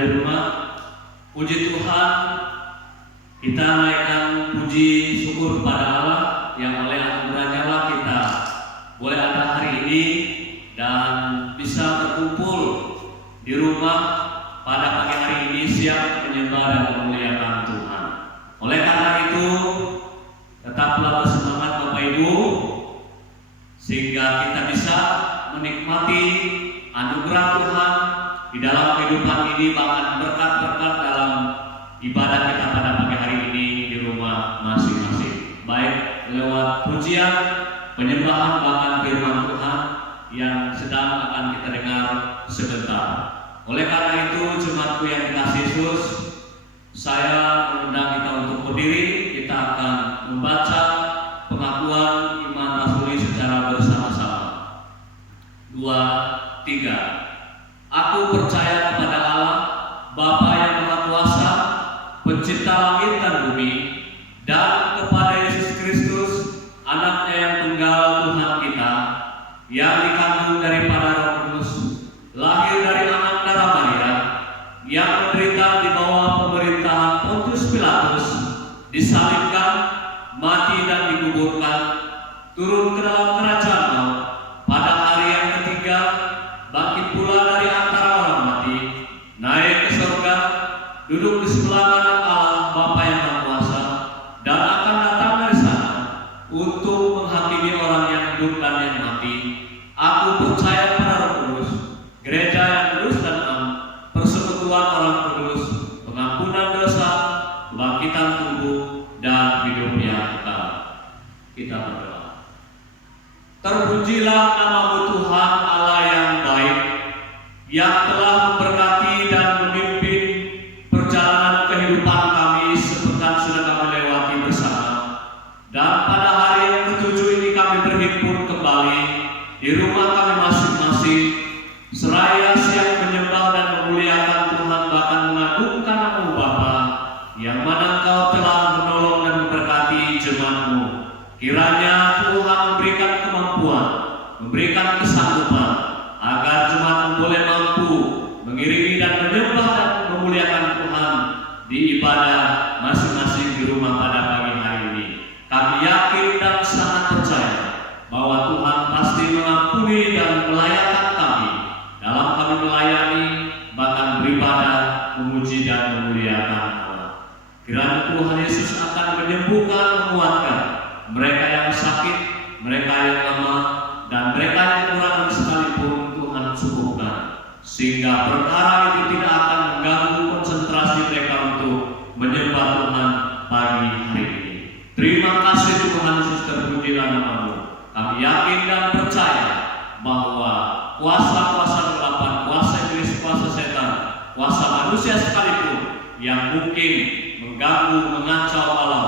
di rumah, puji Tuhan, kita naikkan puji syukur kepada Allah yang oleh anugerahnya lah kita boleh ada hari ini dan bisa berkumpul di rumah pada pagi hari ini siap menyembah dan memuliakan Tuhan. Oleh karena itu, tetaplah bersemangat Bapak Ibu, sehingga kita bisa menikmati anugerah Tuhan di dalam kehidupan ini, bahkan berkat-berkat dalam ibadah kita pada pagi hari ini di rumah masing-masing, baik lewat pujian, penyembahan, bahkan firman Tuhan yang sedang akan kita dengar sebentar. Oleh karena itu, jemaatku yang dikasihi Yesus, saya mengundang kita untuk berdiri. Kita akan membaca pengakuan iman rasuli secara bersama-sama. 2, 3. Aku percaya kepada Allah, Bapa yang Maha Kuasa, Pencipta langit dan bumi, dan kepada Yesus Kristus, Anaknya yang tunggal Tuhan kita, yang dikandung daripada Roh Kudus, lahir dari anak darah Maria, yang menderita di bawah pemerintahan Pontius Pilatus, disalibkan, mati dan dikuburkan, turun ke dalam kerajaan maut, pada hari yang ketiga bangkit pula dari antara orang mati, naik ke surga, duduk di sebelah kanan Allah Bapa yang Maha Kuasa, dan akan datang dari sana untuk menghakimi orang yang hidup dan yang mati. Aku percaya pada Roh Kudus, gereja yang kudus dan am, persekutuan orang kudus, pengampunan dosa, kebangkitan tubuh, dan hidup yang kekal. Kita berdoa. Terpujilah nama-Mu Tuhan Allah yang baik, yang telah memberkati dan memimpin perjalanan kehidupan kami sepekan sudah kami lewati bersama. Dan pada hari yang ketujuh ini kami berhimpun kembali di rumah kami masing-masing, seraya siap menyembah dan memuliakan Tuhan, bahkan mengagungkan nama-Mu Bapa, yang mana Engkau telah menolong dan memberkati jemaat-Mu. Kiranya Tuhan memberikan kemampuan, memberikan kesanggupan, agar jemaat-Mu boleh mampu mengiringi dan menyembah dan memuliakan Tuhan di ibadah masing-masing di rumah pada pagi hari ini. Kami yakin dan sangat percaya bahwa Tuhan pasti mengampuni dan melayani kami dalam kami melayani, bahkan beribadah, memuji dan memuliakan Allah. Kiranya Tuhan Yesus akan menyembuhkan, menguatkan mereka yang sakit, mereka yang lemah, dan mereka yang kekurangan sekalipun Tuhan cukupkan, sehingga perkara itu tidak akan mengganggu konsentrasi mereka untuk menyembah Tuhan pagi hari ini. Terima kasih Tuhan Yesus, terpujilah nama-Mu. Kami yakin dan percaya bahwa kuasa-kuasa kegelapan, kuasa iblis, kuasa setan, kuasa manusia sekalipun yang mungkin mengganggu, mengacau alam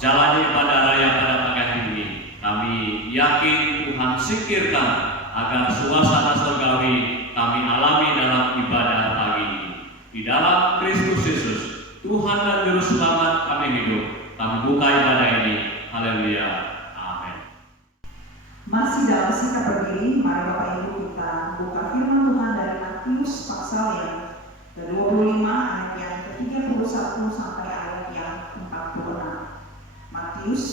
jalannya ibadah raya pada pagi hari ini, kami yakin Tuhan singkirkan agar suasana surgawi kami alami dalam ibadah pagi ini. Di dalam Kristus Yesus, Tuhan dan Juru Selamat kami hidup. Kami buka ibadah ini. Haleluya. Amin. Masih dalam sikap berdiri, mari Bapak Ibu kita buka firman Tuhan dari Matius pasal yang ke-25 ayat yang ke-31 sampai ayat yang 46. Matius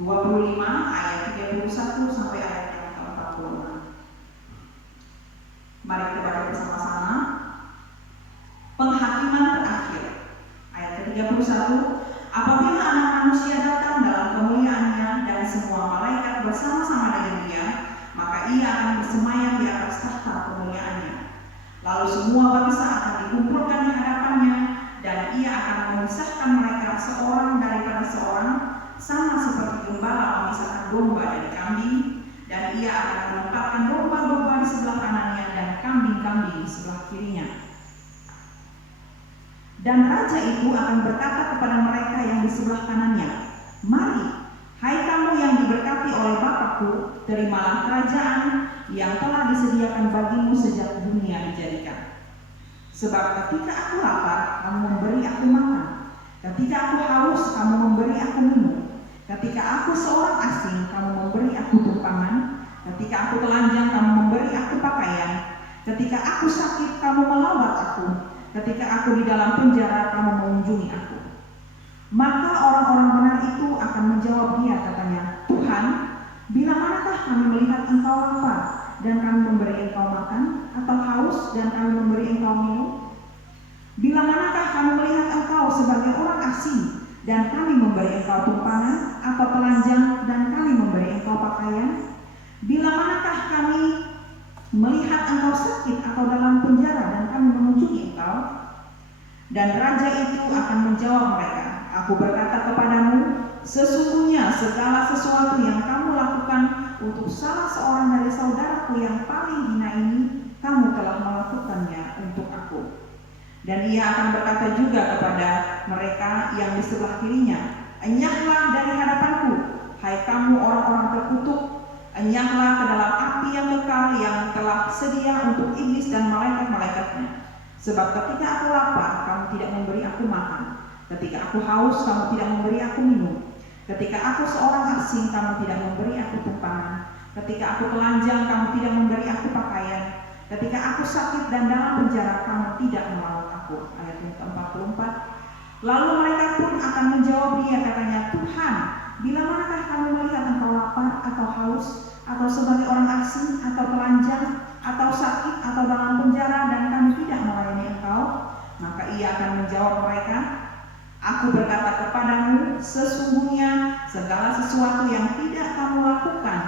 25 ayat 31 sampai ayat yang ke-46. Mari kita baca bersama-sama. Penghakiman terakhir. Ayat ke-31. Apabila Anak Manusia datang dalam kemuliaannya dan semua malaikat bersama-sama dengan Dia, maka Ia akan bersemayam di atas tahta kemuliaannya. Lalu semua bangsa akan dikumpulkan di hadapannya, dan Ia akan memisahkan mereka seorang daripada seorang, sama seperti gembala memisahkan domba dari kambing, dan Ia akan menempatkan domba-domba di sebelah kanannya dan kambing-kambing di sebelah kirinya. Dan raja itu akan berkata kepada mereka yang di sebelah kanannya, "Mari, hai kamu yang diberkati oleh Bapakku, terimalah kerajaan yang telah disediakan bagimu sejak dunia dijadikan. Sebab ketika aku lapar, kamu memberi aku makan. Ketika aku haus, kamu memberi aku minum. Ketika aku seorang asing, kamu memberi aku tumpangan. Ketika aku telanjang, kamu memberi aku pakaian. Ketika aku sakit, kamu melawat aku. ketika aku di dalam penjara kamu mengunjungi aku. Maka orang-orang benar itu akan menjawab dia, katanya, Tuhan, bila manakah kami melihat engkau lapar dan kami memberi engkau makan, atau haus dan kami memberi engkau minum? Bila manakah kami melihat engkau sebagai orang asing dan kami memberi engkau tumpangan, atau telanjang dan kami memberi engkau pakaian? Bila manakah kami melihat engkau sakit atau dalam penjara dan kami mengunjungi engkau? Dan raja itu akan menjawab mereka, Aku berkata kepadamu, sesungguhnya segala sesuatu yang kamu lakukan untuk salah seorang dari saudaraku yang paling hina ini, kamu telah melakukannya untuk aku. Dan ia akan berkata juga kepada mereka yang di sebelah kirinya, Enyahlah dari hadapanku, hai kamu orang-orang terkutuk, enyahlah ke dalam api yang kekal yang telah sedia untuk iblis dan malaikat-malaikatnya. Sebab ketika aku lapar, kamu tidak memberi aku makan. Ketika aku haus, kamu tidak memberi aku minum. Ketika aku seorang asing, kamu tidak memberi aku tumpangan. Ketika aku telanjang, kamu tidak memberi aku pakaian. Ketika aku sakit dan dalam penjara, kamu tidak merawat aku. Ayat yang ke-44. Lalu mereka pun akan menjawab dia, katanya, Tuhan, bila manakah kami melihat engkau lapar atau haus, atau sebagai orang asing, atau telanjang, atau sakit, atau dalam penjara, dan kami tidak melayani engkau? Maka ia akan menjawab mereka, Aku berkata kepadamu, sesungguhnya segala sesuatu yang tidak kamu lakukan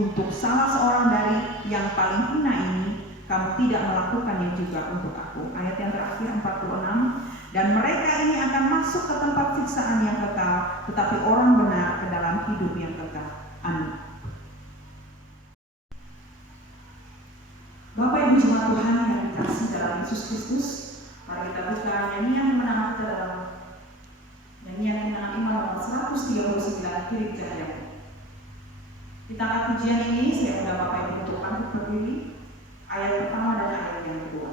untuk salah seorang dari yang paling hina ini, kamu tidak melakukannya juga untuk aku. Ayat yang terakhir 46. Dan mereka ini akan masuk ke tempat siksaan yang kekal, tetapi orang benar ke dalam hidup yang kekal. Amin. Bapak Ibu Jemaat Tuhan yang dikasihi dalam Yesus Kristus, mari kita buka nyanyian kemenangan kita dalam nyanyian kemenangan iman nomor 139, Kirim Cahayaku. Di tanggal pujian ini saya undang Bapak Ibu untuk bangkit berdiri, ayat pertama dan ayat yang kedua.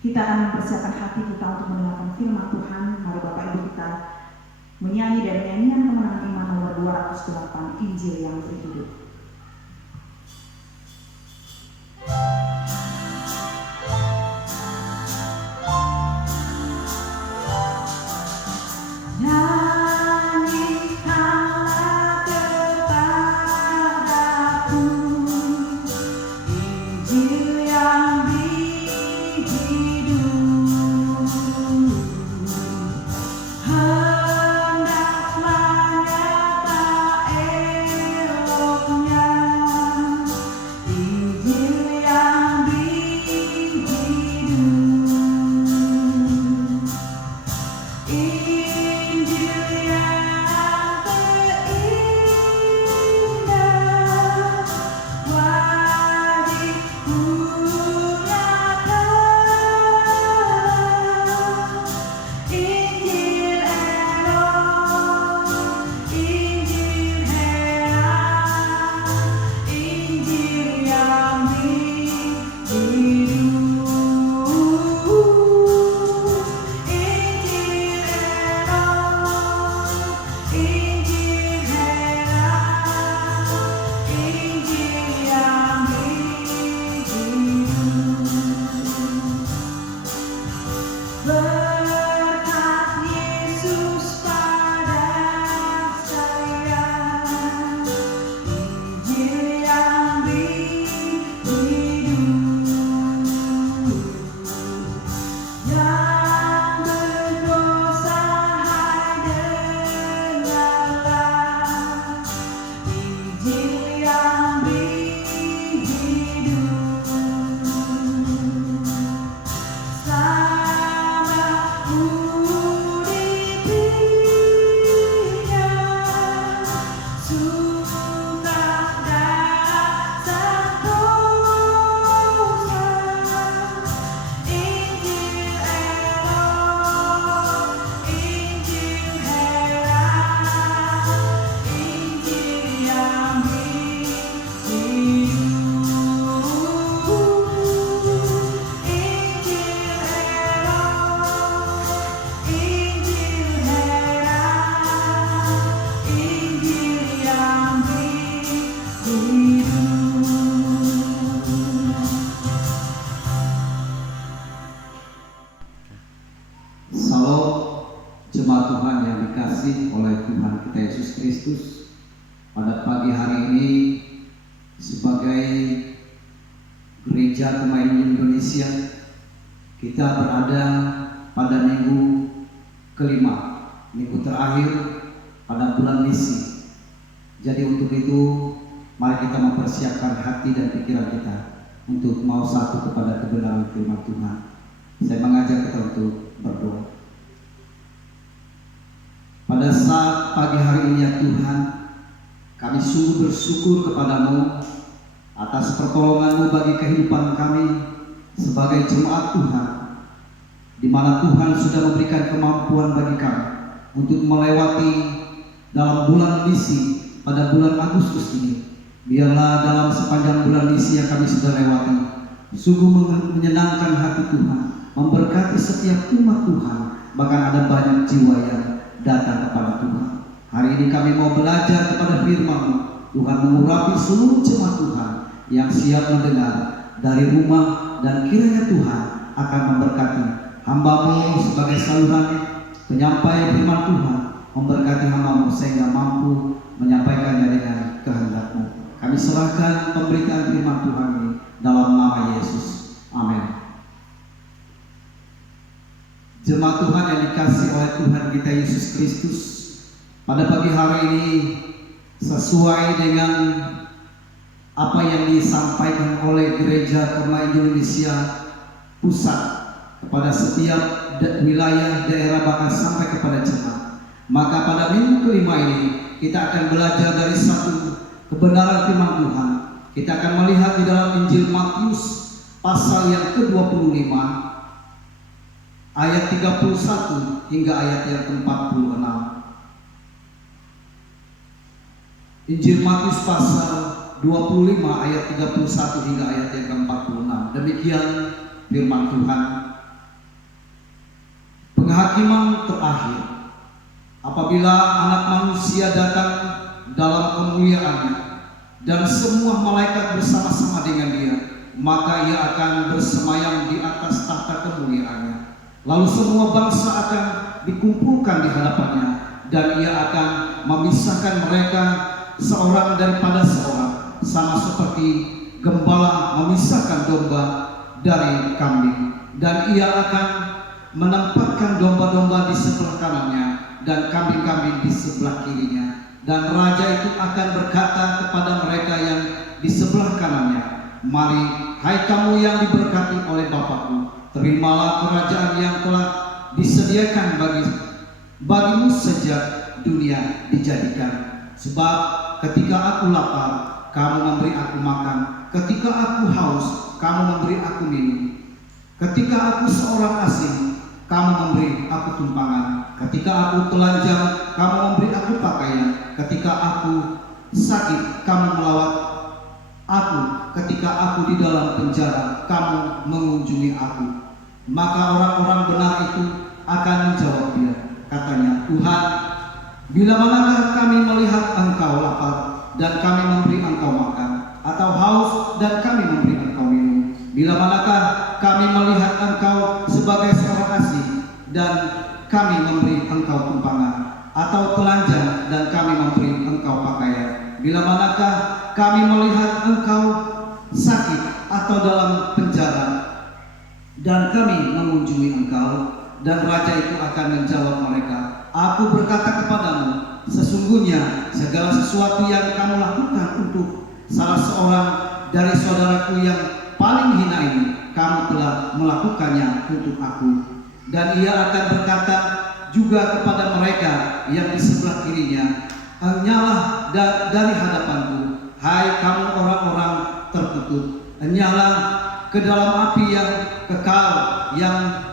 Kita akan mempersiapkan hati kita untuk mendengarkan firman Tuhan. Mari Bapak Ibu kita menyanyi dari nyanyian kemenangan iman nomor 208, Injil yang Berhidup. Hendaklah nyata elok Gereja Kemahiran Indonesia, kita berada pada minggu kelima, minggu terakhir pada bulan misi. Jadi untuk itu mari kita mempersiapkan hati dan pikiran kita untuk mau satu kepada kebenaran firman Tuhan. Saya mengajak kita untuk berdoa. Pada saat pagi hari ini ya Tuhan, kami sungguh bersyukur kepadamu atas pertolongan-Mu bagi kehidupan kami sebagai jemaat Tuhan, di mana Tuhan sudah memberikan kemampuan bagi kami untuk melewati dalam bulan misi pada bulan Agustus ini. Biarlah dalam sepanjang bulan misi yang kami sudah lewati sungguh menyenangkan hati Tuhan, memberkati setiap umat Tuhan, bahkan ada banyak jiwa yang datang kepada Tuhan. Hari ini kami mau belajar kepada firman-Mu. Tuhan mengurapi seluruh jemaat Tuhan yang siap mendengar dari rumah, dan kiranya Tuhan akan memberkati hamba-Mu sebagai saluran penyampai firman Tuhan, memberkati hamba-Mu sehingga mampu menyampaikannya dengan kehendak-Mu. Kami serahkan pemberitaan firman Tuhan ini dalam nama Yesus. Amin. Jemaat Tuhan yang dikasihi oleh Tuhan kita Yesus Kristus, pada pagi hari ini sesuai dengan apa yang disampaikan oleh Gereja Kemahiran Indonesia Pusat kepada setiap wilayah daerah bahkan sampai kepada jemaat, maka pada minggu kelima ini kita akan belajar dari satu kebenaran firman Tuhan. Kita akan melihat di dalam Injil Matius pasal yang ke-25 ayat 31 hingga ayat yang ke-46. Injil Matius pasal 25 ayat 31 hingga ayat yang ke-46. Demikian firman Tuhan. Penghakiman terakhir, apabila Anak Manusia datang dalam kemuliaannya dan semua malaikat bersama-sama dengan Dia, maka Ia akan bersemayam di atas tahta kemuliaannya. Lalu semua bangsa akan dikumpulkan di hadapannya, dan Ia akan memisahkan mereka seorang daripada seorang, sama seperti gembala memisahkan domba dari kambing. Dan Ia akan menempatkan domba-domba di sebelah kanannya dan kambing-kambing di sebelah kirinya. Dan raja itu akan berkata kepada mereka yang di sebelah kanannya, "Mari, hai kamu yang diberkati oleh Bapa-Ku, terimalah kerajaan yang telah disediakan bagimu sejak dunia dijadikan. Sebab ketika aku lapar, kamu memberi aku makan. Ketika aku haus, kamu memberi aku minum. Ketika aku seorang asing, kamu memberi aku tumpangan. Ketika aku telanjang, kamu memberi aku pakaian. Ketika aku sakit, kamu melawat aku. Ketika aku di dalam penjara, kamu mengunjungi aku." Maka orang-orang benar itu akan menjawab Dia, katanya, "Tuhan, bila manakah kami melihat Engkau lapar dan kami memberi Engkau makan, atau haus dan kami memberi Engkau minum? Bila manakah kami melihat Engkau sebagai seorang asing dan kami memberi Engkau tumpangan, atau telanjang dan kami memberi Engkau pakaian? Bila manakah kami melihat Engkau sakit atau dalam penjara dan kami mengunjungi Engkau?" Dan raja itu akan menjawab mereka, "Aku berkata kepadamu, sesungguhnya segala sesuatu yang kamu lakukan untuk salah seorang dari saudaraku yang paling hina ini, kamu telah melakukannya untuk aku." Dan Ia akan berkata juga kepada mereka yang di sebelah kirinya, "Enyalah dari hadapanku, hai kamu orang-orang terkutuk, enyalah ke dalam api yang kekal yang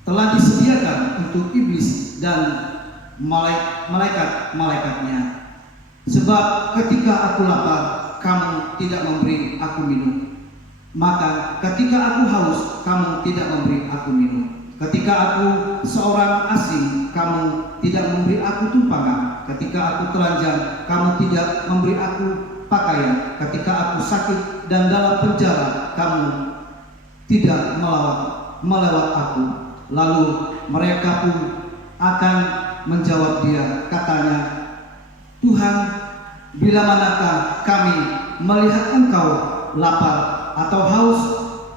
telah disediakan untuk iblis dan malaikat-malaikatnya. Sebab ketika aku lapar, kamu tidak memberi aku minum. Maka ketika aku haus, kamu tidak memberi aku minum. Ketika aku seorang asing, kamu tidak memberi aku tumpangan. Ketika aku telanjang, kamu tidak memberi aku pakaian. Ketika aku sakit dan dalam penjara, kamu tidak melawat aku." Lalu mereka pun akan menjawab Dia, katanya, "Tuhan, bila manakah kami melihat Engkau lapar atau haus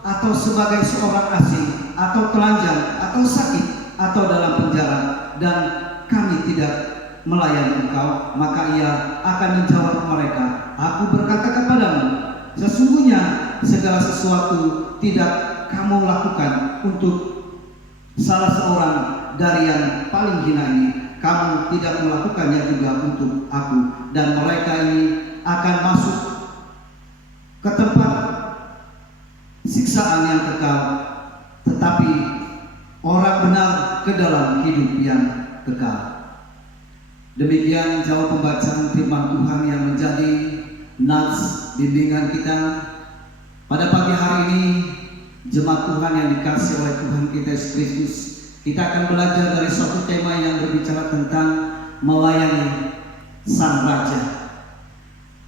atau sebagai seorang asing atau telanjang atau sakit atau dalam penjara dan kami tidak melayani engkau, maka ia akan menjawab mereka, aku berkata kepadamu, sesungguhnya segala sesuatu tidak kamu lakukan untuk salah seorang dari yang paling hina ini, kamu tidak melakukannya juga untuk aku. Dan mereka ini akan masuk ke tempat siksaan yang kekal, tetapi orang benar ke dalam hidup yang kekal. Demikian jauh pembacaan firman Tuhan yang menjadi nas bimbingan kita pada pagi hari ini. Jemaat Tuhan yang dikasihi oleh Tuhan kita Yesus Kristus, kita akan belajar dari suatu tema yang berbicara tentang melayani Sang Raja.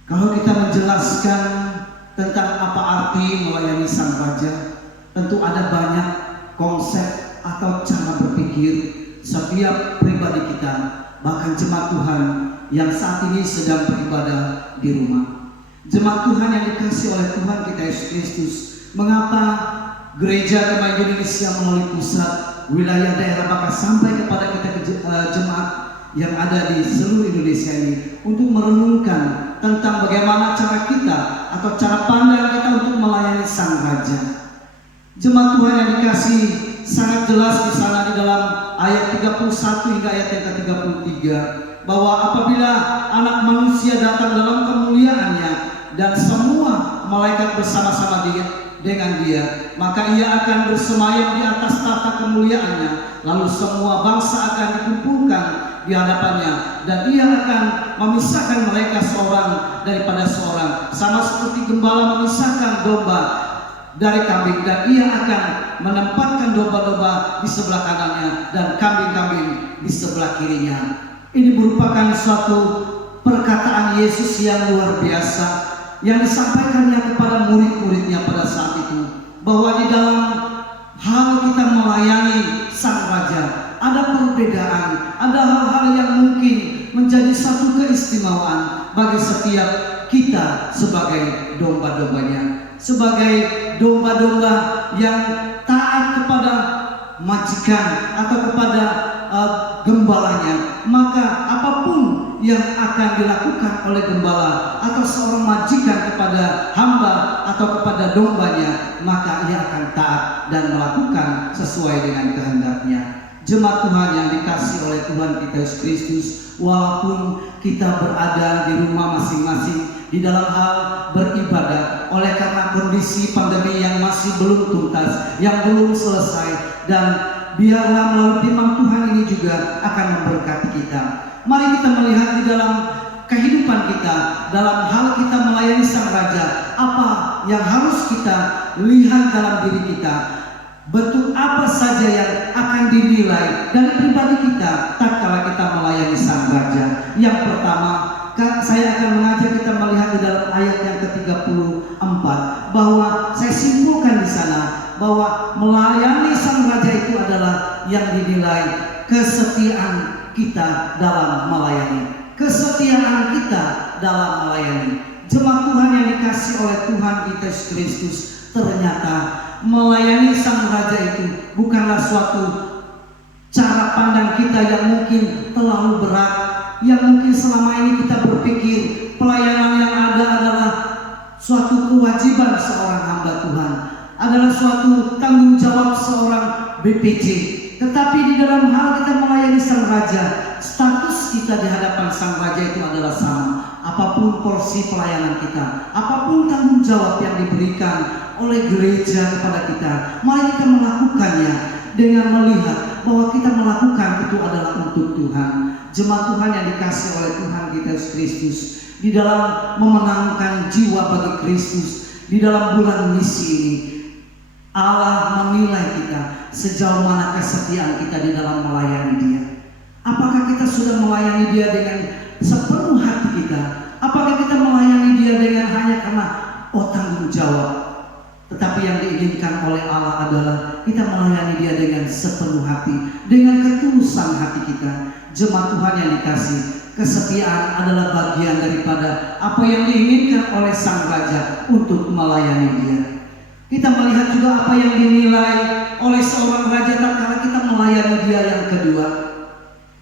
Kalau kita menjelaskan tentang apa arti melayani Sang Raja, tentu ada banyak konsep atau cara berpikir setiap pribadi kita, bahkan jemaat Tuhan yang saat ini sedang beribadah di rumah. Jemaat Tuhan yang dikasihi oleh Tuhan kita Yesus Kristus, mengapa Gereja Damai Indonesia melalui pusat, wilayah, daerah, bahkan sampai kepada kita jemaat yang ada di seluruh Indonesia ini untuk merenungkan tentang bagaimana cara kita atau cara pandang kita untuk melayani Sang Raja. Jemaat Tuhan yang dikasihi, sangat jelas di sana di dalam ayat 31 hingga ayat yang ke-33 bahwa apabila Anak Manusia datang dalam kemuliaannya dan semua malaikat bersama-sama dengan dia, maka ia akan bersemayam di atas tahta kemuliaannya, lalu semua bangsa akan dikumpulkan di hadapannya, dan ia akan memisahkan mereka seorang daripada seorang, sama seperti gembala memisahkan domba dari kambing, dan ia akan menempatkan domba-domba di sebelah kanannya dan kambing-kambing di sebelah kirinya. Ini merupakan suatu perkataan Yesus yang luar biasa yang disampaikannya kepada murid-muridnya pada saat itu, bahwa di dalam hal kita melayani Sang Raja ada perbedaan, ada hal-hal yang mungkin menjadi satu keistimewaan bagi setiap kita sebagai domba-dombanya, sebagai domba-domba yang taat kepada majikan atau kepada gembalanya. Maka apapun yang akan dilakukan oleh gembala atau seorang majikan kepada hamba atau kepada dombanya, maka ia akan taat dan melakukan sesuai dengan kehendaknya. Jemaat Tuhan yang dikasihi oleh Tuhan kita Yesus Kristus, walaupun kita berada di rumah masing-masing di dalam hal beribadah, oleh karena kondisi pandemi yang masih belum tuntas, yang belum selesai, dan biarlah melalui firman Tuhan ini juga akan memberkati kita. Mari kita melihat di dalam kehidupan kita, dalam hal kita melayani Sang Raja, apa yang harus kita lihat dalam diri kita. Bentuk apa saja yang akan dinilai dari pribadi kita tatkala kita melayani Sang Raja. Yang pertama, saya akan mengajak kita melihat di dalam ayat yang ke-34 bahwa saya simpulkan di sana bahwa melayani Sang Raja itu adalah yang dinilai kesetiaan kita dalam melayani. Kesetiaan kita dalam melayani. Jemaat Tuhan yang dikasihi oleh Tuhan kita Yesus Kristus, ternyata melayani Sang Raja itu bukanlah suatu cara pandang kita yang mungkin terlalu berat, yang mungkin selama ini kita berpikir pelayanan yang ada adalah suatu kewajiban seorang hamba Tuhan, adalah suatu tanggung jawab seorang BPJ. Tetapi di dalam hal kita melayani Sang Raja, status kita di hadapan Sang Raja itu adalah sama. Apapun porsi pelayanan kita, apapun tanggung jawab yang diberikan oleh gereja kepada kita, mari kita melakukannya dengan melihat bahwa kita melakukan itu adalah untuk Tuhan. Jemaat Tuhan yang dikasihi oleh Tuhan kita Yesus Kristus, di dalam memenangkan jiwa bagi Kristus, di dalam bulan misi ini, Allah menilai kita sejauh mana kesetiaan kita di dalam melayani Dia. Apakah kita sudah melayani Dia dengan sepenuh hati kita? Apakah kita melayani Dia dengan hanya karena tanggung jawab? Tetapi yang diinginkan oleh Allah adalah kita melayani Dia dengan sepenuh hati, dengan ketulusan hati kita. Jemaat Tuhan yang dikasihi, kesetiaan adalah bagian daripada apa yang diinginkan oleh sang raja untuk melayani dia. Kita melihat juga apa yang dinilai oleh seorang raja tatkala kita melayani dia yang kedua.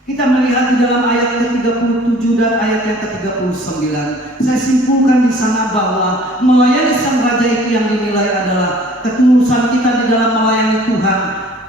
Kita melihat di dalam ayat ke-37 dan ayat yang ke-39. Saya simpulkan di sana bahwa melayani sang raja itu yang dinilai adalah ketulusan kita di dalam melayani Tuhan.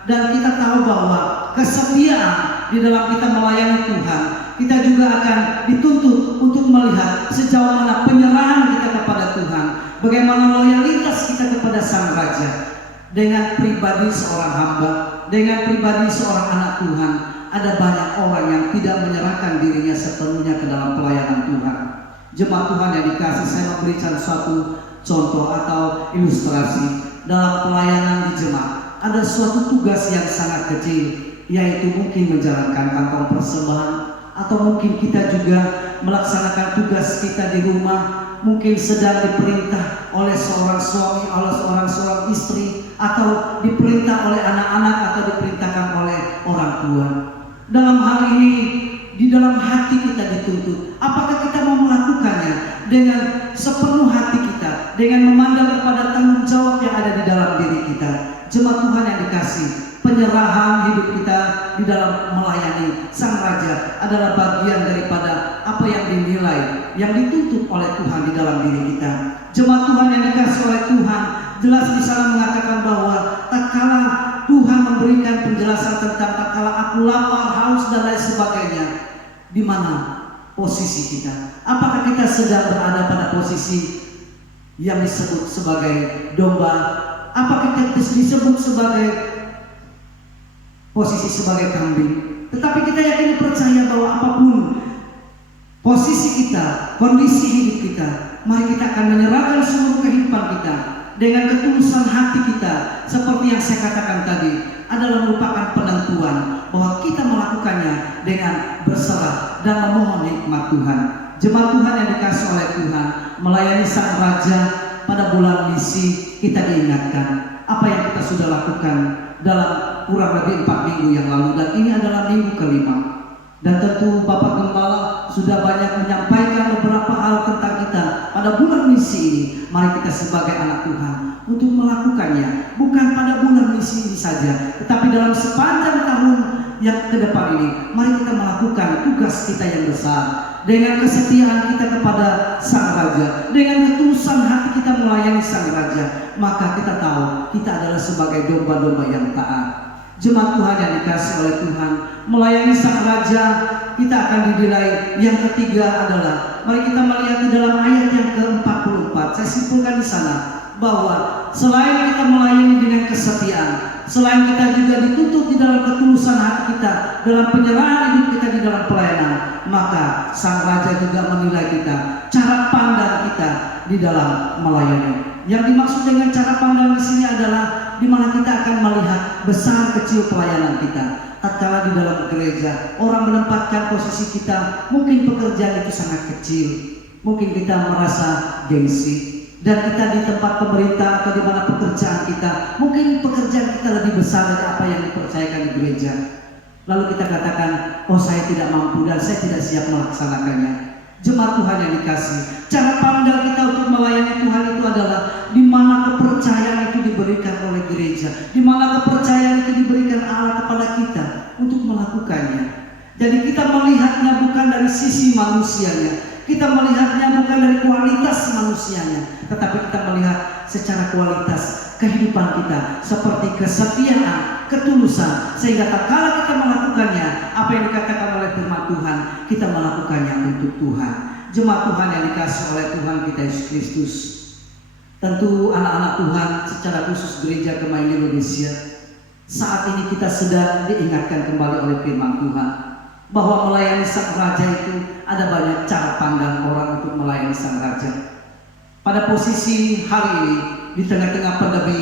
Dan kita tahu bahwa kesetiaan di dalam kita melayani Tuhan, kita juga akan dituntut untuk melihat sejauh mana penyerahan kita kepada Tuhan, bagaimana loyalitas kita kepada sang raja. Dengan pribadi seorang hamba, dengan pribadi seorang anak Tuhan, ada banyak orang yang tidak menyerahkan dirinya sepenuhnya ke dalam pelayanan Tuhan. Jemaat Tuhan yang dikasih, saya memberikan suatu contoh atau ilustrasi dalam pelayanan di jemaat. Ada suatu tugas yang sangat kecil, yaitu mungkin menjalankan kantong persembahan, atau mungkin kita juga melaksanakan tugas kita di rumah, mungkin sedang diperintah oleh seorang suami, oleh seorang istri, atau diperintah oleh anak-anak, atau diperintahkan oleh orang tua. Dalam hal ini, di dalam hati kita dituntut, apakah kita mau melakukannya dengan sepenuh hati kita, dengan memandang kepada tanggung jawab yang ada di dalam diri kita. Jemaat Tuhan yang dikasih, penyerahan hidup kita di dalam melayani sang raja adalah bagian daripada apa yang dinilai, yang dituntut oleh Tuhan di dalam diri kita. Jemaat Tuhan yang dikasih oleh Tuhan, jelas di sana mengatakan bahwa tatkala Tuhan memberikan penjelasan tentang tatkala aku lapar, haus dan lain sebagainya, di mana posisi kita? Apakah kita sedang berada pada posisi yang disebut sebagai domba? Apakah kita disebut sebagai posisi sebagai kambing? Tetapi kita yakin percaya bahwa apapun posisi kita, kondisi hidup kita, mari kita akan menyerahkan seluruh kehidupan kita dengan ketulusan hati kita. Seperti yang saya katakan tadi, adalah merupakan penentuan bahwa kita melakukannya dengan berserah dan memohon nikmat Tuhan. Jemaat Tuhan yang dikasih oleh Tuhan, melayani sang raja pada bulan misi, kita diingatkan apa yang kita sudah lakukan dalam kurang lebih 4 minggu yang lalu, dan ini adalah minggu kelima. Dan tentu Bapak Gembala sudah banyak menyampaikan beberapa hal tentang kita pada bulan misi ini. Mari kita sebagai anak Tuhan untuk melakukannya, bukan pada bulan misi ini saja, tetapi dalam sepanjang tahun yang ke depan ini. Mari kita melakukan tugas kita yang besar dengan kesetiaan kita kepada sang raja, dengan ketulusan hati kita melayani sang raja. Maka kita tahu kita adalah sebagai domba-domba yang taat. Jemaat Tuhan yang dikasih oleh Tuhan, melayani sang raja kita akan dinilai. Yang ketiga adalah, mari kita melihat di dalam ayat yang ke-44. Saya simpulkan di sana bahwa selain kita melayani dengan kesetiaan, selain kita juga dituntut di dalam ketulusan hati kita, dalam penyerahan hidup kita di dalam pelayanan, maka sang raja juga menilai kita, cara pandang kita di dalam melayani. Yang dimaksud dengan cara pandang di sini adalah di mana kita akan melihat besar kecil pelayanan kita. Tatkala di dalam gereja, orang menempatkan posisi kita, mungkin pekerjaan itu sangat kecil, mungkin kita merasa gengsi, dan kita di tempat pemerintah atau di mana pekerjaan kita, mungkin pekerjaan kita lebih besar dari apa yang dipercayakan di gereja. Lalu kita katakan, oh saya tidak mampu dan saya tidak siap melaksanakannya. Jemaat Tuhan yang dikasih, cara pandang kita untuk melayani Tuhan itu adalah di mana kepercayaan itu diberikan oleh gereja, di mana kepercayaan itu diberikan Allah kepada kita untuk melakukannya. Jadi kita melihatnya bukan dari sisi manusianya, kita melihatnya bukan dari kualitas manusianya, tetapi kita melihat secara kualitas kehidupan kita, seperti kesetiaan, ketulusan, sehingga tatkala kita melakukannya, apa yang dikatakan oleh firman Tuhan, kita melakukannya untuk Tuhan. Jemaat Tuhan yang dikasih oleh Tuhan kita Yesus Kristus, tentu anak-anak Tuhan secara khusus gereja Kemahiran Indonesia, saat ini kita sedang diingatkan kembali oleh firman Tuhan bahwa melayani sang raja itu ada banyak cara pandang orang untuk melayani sang raja. Pada posisi hari ini, di tengah-tengah pandemi,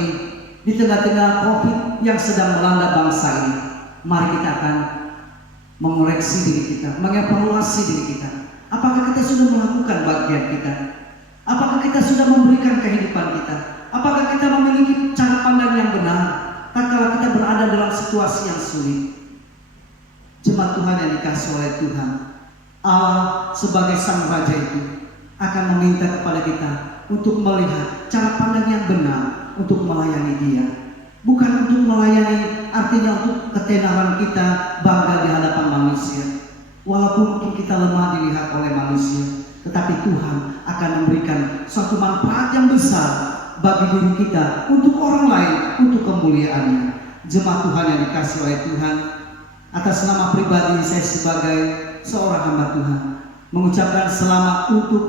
di tengah-tengah COVID yang sedang melanda bangsa ini, mari kita akan mengoreksi diri kita, mengevaluasi diri kita. Apakah kita sudah melakukan bagian kita? Apakah kita sudah memberikan kehidupan kita? Apakah kita memiliki cara pandang yang benar tatkala kita berada dalam situasi yang sulit? Jemaat Tuhan yang dikasih oleh Tuhan, Allah sebagai Sang Raja itu akan meminta kepada kita untuk melihat cara pandang yang benar untuk melayani Dia. Bukan untuk melayani artinya untuk ketenaran kita bangga di hadapan manusia. Walaupun mungkin kita lemah dilihat oleh manusia, tetapi Tuhan akan memberikan suatu manfaat yang besar bagi diri kita, untuk orang lain, untuk kemuliaan-Nya. Jemaat Tuhan yang dikasihi oleh Tuhan, atas nama pribadi saya sebagai seorang hamba Tuhan mengucapkan selamat untuk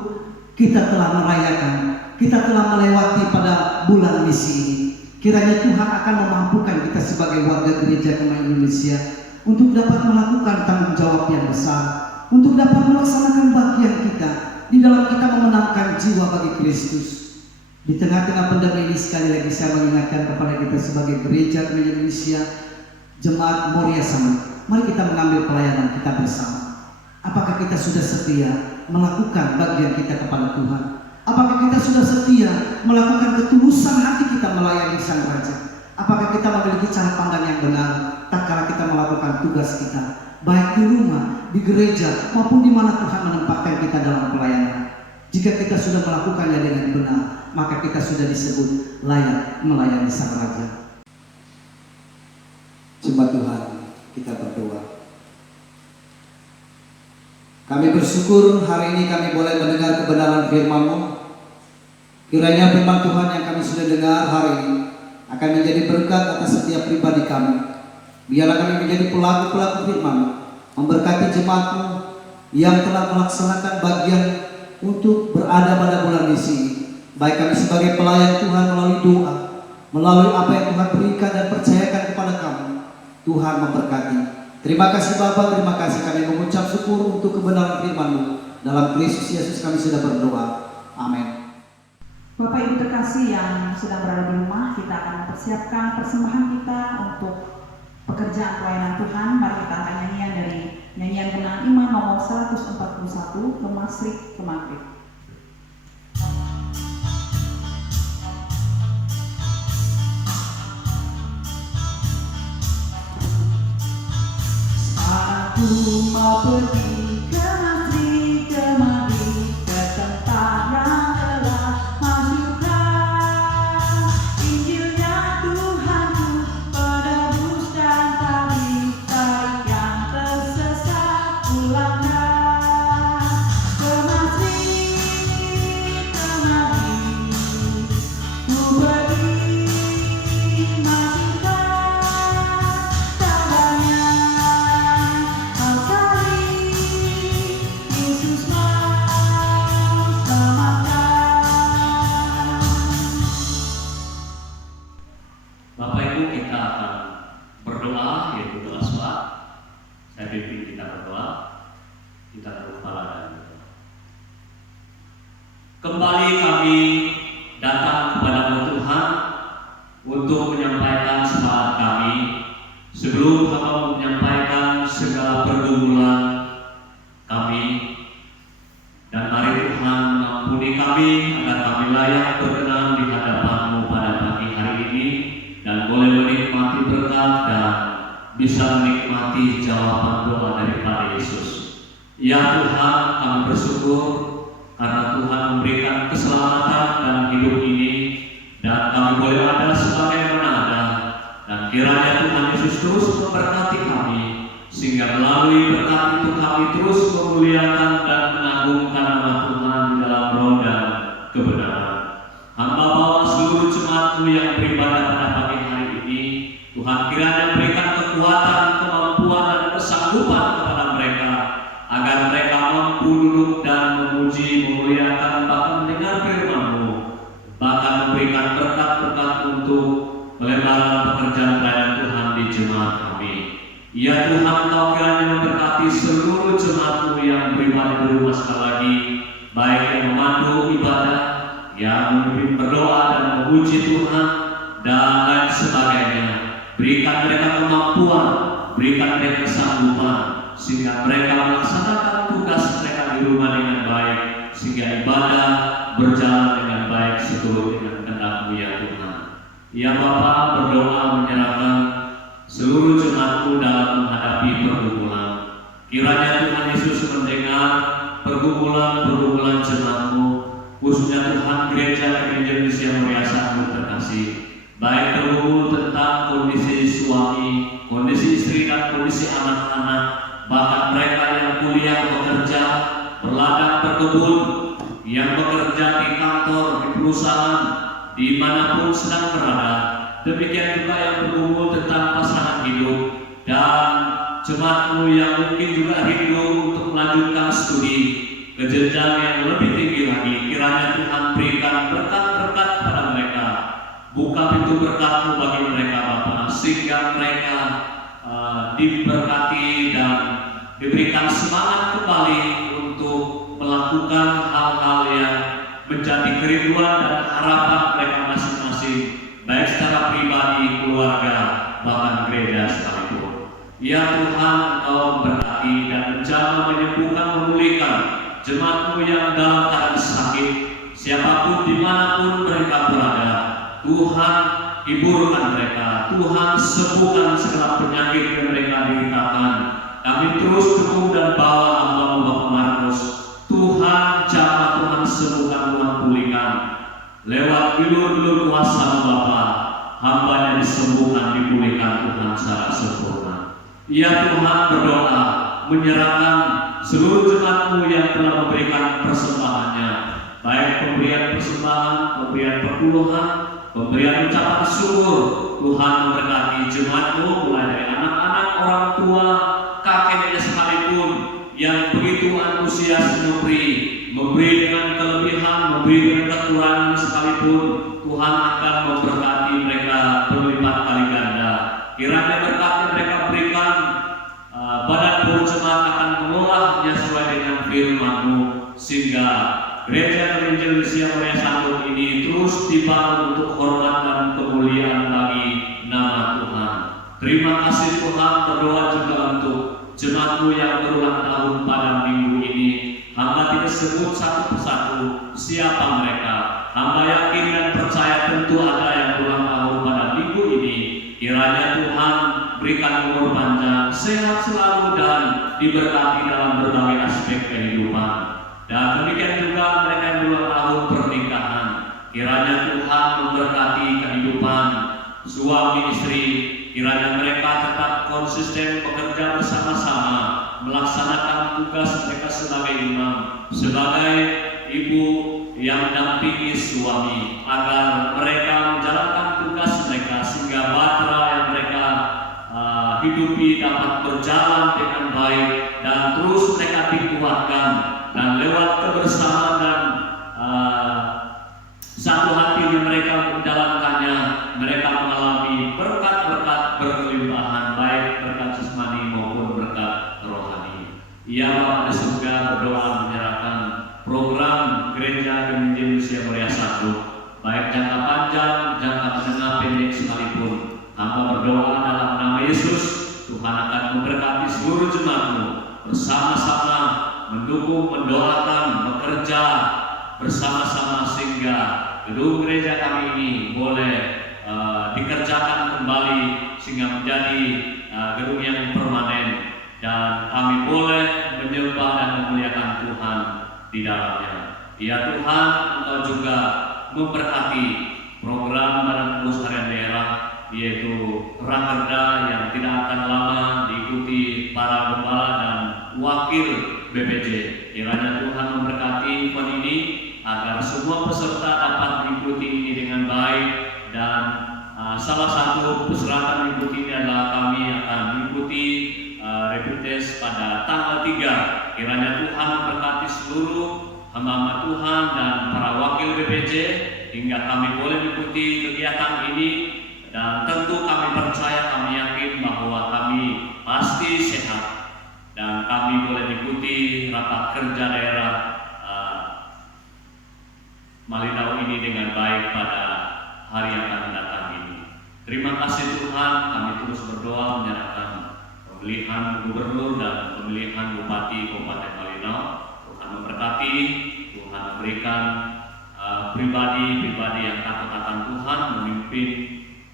kita telah merayakan, kita telah melewati pada bulan misi ini. Kiranya Tuhan akan memampukan kita sebagai warga gereja Kemah Indonesia untuk dapat melakukan tanggung jawab yang besar, untuk dapat melaksanakan bagian kita di dalam kita memenangkan jiwa bagi Kristus. Di tengah-tengah pandemi ini sekali lagi saya mengingatkan kepada kita sebagai gereja Kemah Indonesia, Jemaat Moria Sama, mari kita mengambil pelayanan kita bersama. Apakah kita sudah setia melakukan bagian kita kepada Tuhan? Apakah kita sudah setia melakukan ketulusan hati kita melayani Sang Raja? Apakah kita memiliki cara pandang yang benar tatkala kita melakukan tugas kita, baik di rumah, di gereja, maupun di mana Tuhan menempatkan kita dalam pelayanan? Jika kita sudah melakukannya dengan benar, maka kita sudah disebut layak melayani Sang Raja. Jemaat Tuhan, kita berdoa. Kami bersyukur hari ini kami boleh mendengar kebenaran firman-Mu. Kiranya firman Tuhan yang kami sudah dengar hari ini akan menjadi berkat atas setiap pribadi kami. Biarlah kami menjadi pelaku-pelaku firman-Mu, memberkati jemaat-Mu yang telah melaksanakan bagian untuk berada pada bulan misi ini. Baik kami sebagai pelayan Tuhan melalui doa, melalui apa yang Tuhan berikan dan percayakan kepada kami. Tuhan memberkati. Terima kasih Bapa, terima kasih kami mengucap syukur untuk kebenaran firman-Mu. Dalam Kristus Yesus kami sudah berdoa. Amin. Bapak Ibu terkasih yang sedang berada di rumah, kita akan mempersiapkan persembahan kita untuk pekerjaan pelayanan Tuhan. Mari kita angkat nyanyian dari nyanyian kenangan iman nomor 141, ke Masrik ke Maghrib. Aku mau pergi ke Masrik ke Maghrib, ke tempat yang telah masukkan Injilnya Tuhanku, penebus dan tabib, tarik yang tersesat pulangkan ke Masrik, ke Maghrib. Ku pergi masukkan tandanya. Yesus mau selamatkan. Bapak Ibu, kita akan berdoa, yaitu doa sholat. Saya pimpin kita berdoa. Kita berkepala dan berdoa. Kembali kami datang kepada Tuhan untuk menyampaikan syafaat kami. Sebelum kami menyampaikan segala pergumulan kami, dan mari Tuhan mengampuni kami agar kami layak berkenan di hadapan-Mu pada pagi hari ini, dan boleh menikmati berkat dan bisa menikmati jawaban doa daripada Yesus. Ya Tuhan, kami bersyukur karena Tuhan memberikan keselamatan dan hidup ini, dan kami boleh ada sebagaimana ada, dan kiranya Tuhan Yesus terus memberkati kami, sehingga melalui berkat itu kami terus memuliakan dan mengagungkan nama Tuhan di dalam roh dan kebenaran. Hamba bawa seluruh jemaat-Mu yang beribadah pada pagi hari ini, Tuhan kiranya berikan kekuatan, kemampuan dan kesanggupan kepada mereka, agar mereka mampu duduk dan memuji, memuliakan, bahkan mendengar firman-Mu, bahkan memberikan berkat-berkat untuk pelebaran pekerjaan pelayanan Tuhan di jemaat kami. Ya Tuhan, Kau kiranya memberkati seluruh jemaat-Mu yang beribadah di rumah sekali lagi, baik yang memandu ibadah, yang memimpin berdoa dan memuji Tuhan, dan lain sebagainya. Berikan mereka kemampuan, berikan mereka kesanggupan, sehingga mereka melaksanakan tugas mereka di rumah dengan baik, sehingga ibadah berjalan dengan baik seturut dengan kehendak-Mu ya Tuhan. Ya Bapa, berdoa menyerahkan seluruh jemaat-Mu dalam menghadapi pergumulan. Kiranya Tuhan Yesus mendengar pergumulan jemaat-Mu, khususnya Tuhan gereja Indonesia Mulia Sangat terkasih, baik bergumul tentang kondisi suami, kondisi istri dan kondisi anak-anak, bahkan mereka yang kuliah, bekerja, berladang, berkebun, yang bekerja di kantor, di perusahaan, dimanapun sedang berada. Demikian juga yang bergumul tentang pasangan hidup dan jemaat-Mu yang mungkin juga rindu untuk melanjutkan studi ke jenjang yang lebih tinggi lagi. Kiranya Tuhan berikan berkat-berkat pada mereka, buka pintu berkat-Mu bagi mereka Bapa, sehingga mereka diberkati dan diberikan semangat kembali untuk melakukan hal-hal yang menjadi kerinduan dan harapan mereka masing-masing, baik secara pribadi, keluarga, bahkan gereja sekalipun. Ya Tuhan, Engkau memberkati dan menjaga, menyembuhkan, memulihkan jemaat-Mu yang dalam keadaan sakit, siapapun dimanapun mereka berada. Tuhan, hiburkan mereka. Tuhan, sembuhkan segala penyakit yang mereka deritakan. Kami terus dukung dan bawa hamba-Mu Bapak Markus. Tuhan, jamah, Tuhan sembuhkan, Tuhan pulihkan. Lewat bilur-bilur kuasa-Mu Bapa, hamba-Nya disembuhkan, dipulihkan Tuhan secara sempurna. Ya Tuhan, berdoa menyerahkan seluruh jemaat-Mu yang telah memberikan persembahannya, baik pemberian persembahan, pemberian perpuluhan, pemberian ucapan syukur. Tuhan memberkati jemaat-Mu mulai dari anak-anak, orang tua, kakek nenek sekalipun yang begitu antusias memberi dengan kelebihan, memberi dengan kekurangan sekalipun. Tuhan akan memberkati mereka berlipat kali ganda. Kiranya berkat yang mereka berikan, badan puru jemaat akan mengolahnya sesuai dengan firman-Mu, sehingga gereja Indonesia Mulia Sangat ini terus dibangun untuk hormat dan kemuliaan bagi nama Tuhan. Terima kasih Tuhan. Berdoa juga untuk jemaat-Mu yang berulang tahun pada minggu ini. Hamba tidak sebut satu persatu siapa mereka. Hamba yakin dan percaya tentu ada yang berulang tahun pada minggu ini. Kiranya Tuhan berikan umur panjang, sehat selalu, dan diberkati dalam berbagai aspek kehidupan. Dan demikian juga mereka yang berulang tahun pernikahan. Kiranya Tuhan memberkati kehidupan suami istri. Kiranya mereka tetap konsisten bekerja bersama-sama, melaksanakan tugas mereka sebagai imam, sebagai ibu yang mendampingi suami, agar mereka menjalankan tugas mereka sehingga bahtera yang mereka hidupi dapat berjalan dengan baik dan terus mereka dikuatkan, dan lewat kebersamaan dan satu hati mereka menjalankannya, mereka mengalami berkat-berkat berkelimpahan, baik berkat jasmani maupun berkat rohani. Ya Bapa di surga, berdoa menyerahkan program Gereja Indonesia Mulia Sangat, baik jangka panjang, jangka menengah, pendek sekalipun. Hamba berdoa dalam nama Yesus, Tuhan akan memberkati seluruh jemaat-Mu, bersama-sama mendukung, mendoakan, bekerja bersama-sama sehingga gedung gereja kami ini boleh dikerjakan kembali sehingga menjadi gedung yang permanen, dan kami boleh menyembah dan memuliakan Tuhan di dalamnya. Ya Tuhan, Engkau juga memberkati program Badan Pengurus Harian Daerah, yaitu Rakerda, yang tidak akan lama diikuti para gembala dan wakil BPJ. Kiranya Tuhan memberkati event ini agar semua peserta dapat mengikuti ini dengan baik, dan salah satu peserta mengikuti ini adalah kami akan mengikuti rapid test pada tanggal 3. Kiranya Tuhan memberkati seluruh hamba-hamba Tuhan dan para wakil BPJ hingga kami boleh mengikuti kegiatan ini, dan tentu kami percaya, kami yakin bahwa kami pasti sehat dan kami boleh mengikuti rapat kerja daerah Malinau ini dengan baik pada hari yang akan datang ini. Terima kasih Tuhan, kami terus berdoa menyerahkan pemilihan gubernur dan pemilihan bupati Kabupaten Malinau. Tuhan memberkati, Tuhan memberikan pribadi-pribadi yang takut akan Tuhan memimpin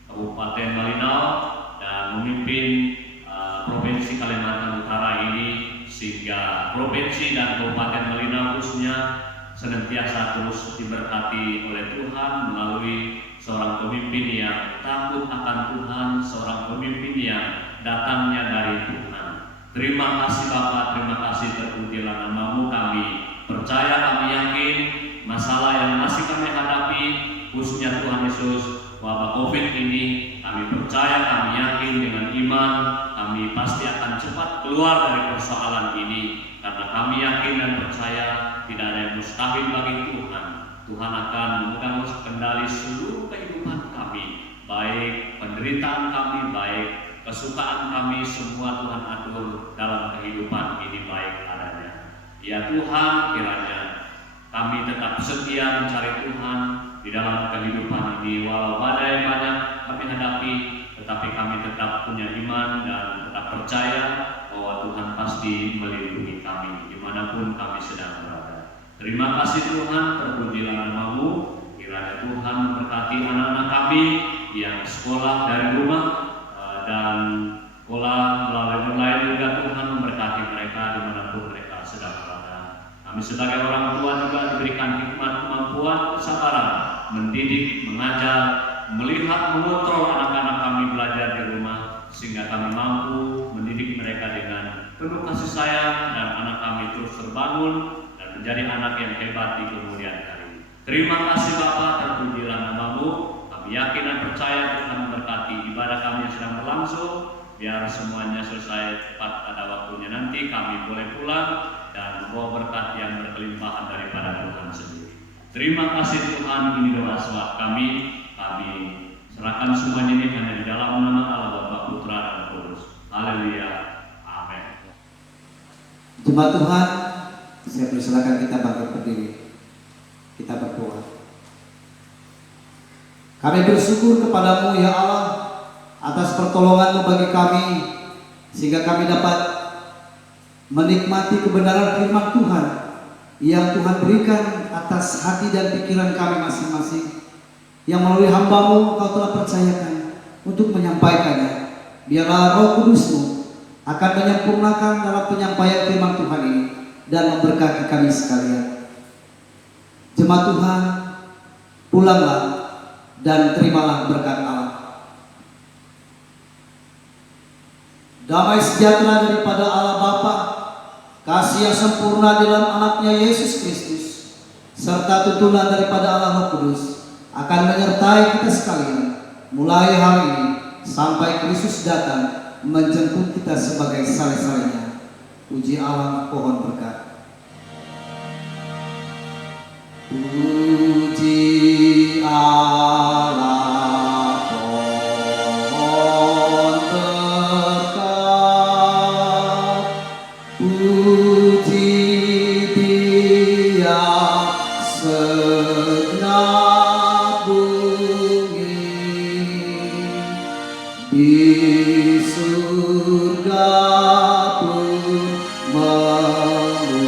Kabupaten Malinau dan memimpin Provinsi Kalimantan Utara ini Kabupaten Melina khususnya senantiasa terus diberkati oleh Tuhan melalui seorang pemimpin yang takut akan Tuhan, seorang pemimpin yang datangnya dari Tuhan. Terima kasih Bapa, terima kasih terpujilah nama-Mu. Kami percaya, kami yakin masalah yang masih kami hadapi khususnya Tuhan Yesus, wabah COVID ini, kami percaya, kami yakin dengan iman kami pasti akan cepat keluar dari persoalan ini, karena kami yakin dan percaya tidak ada yang mustahil bagi Tuhan. Tuhan akan memegang kendali seluruh kehidupan kami, baik penderitaan kami, baik kesukaan kami, semua Tuhan atur dalam kehidupan ini baik adanya. Ya Tuhan, kiranya kami tetap setia mencari Tuhan di dalam kehidupan ini, walau badai banyak kami hadapi, tetapi kami tetap punya iman dan tetap percaya bahwa Tuhan pasti melindungi kami dimanapun kami sedang berada. Terima kasih Tuhan, terpujilah nama-Mu. Kiranya Tuhan memberkati anak-anak kami yang sekolah dari rumah dan sekolah melalui online juga. Tuhan memberkati mereka dimanapun mereka sedang berada. Kami sebagai orang tua juga diberikan hikmat, kemampuan, kesabaran mendidik, mengajar, melihat, mengontrol anak-anak kami belajar di rumah, sehingga kami mampu mendidik mereka dengan penuh kasih sayang dan anak kami terus terbangun dan menjadi anak yang hebat di kemudian hari. Terima kasih Bapa, terpujilah nama-Mu. Kami yakin dan percaya Tuhan memberkati ibadah kami yang sedang berlangsung, biar semuanya selesai tepat pada waktunya nanti kami boleh pulang dan membawa berkat yang berkelimpahan daripada Tuhan sendiri. Terima kasih Tuhan, ini doa sholat kami. Kami serahkan semuanya ini hanya di dalam nama Allah Bapa, Putra dan Roh Kudus. Haleluya. Amin. Jemaat Tuhan, saya persilakan kita bangkit berdiri. Kita berdoa. Kami bersyukur kepada-Mu ya Allah atas pertolongan-Mu bagi kami, sehingga kami dapat menikmati kebenaran firman Tuhan yang Tuhan berikan atas hati dan pikiran kami masing-masing, yang melalui hamba-Mu Engkau telah percayakan untuk menyampaikannya. Biarlah Roh Kudus-Mu akan menyempurnakan dalam penyampaian firman Tuhan ini dan memberkati kami sekalian. Jemaat Tuhan, pulanglah dan terimalah berkat Allah. Damai sejahtera daripada Allah Bapa, kasih yang sempurna dalam anaknya Yesus Kristus, serta tuntunan daripada Allah Roh Kudus akan menyertai kita sekalian mulai hari ini sampai Kristus datang menjemput kita sebagai saleh-salehnya. Puji Allah, pohon berkat. Puji Allah, pohon berkat. Puji Dia segenap bumi, di surga pun memuji.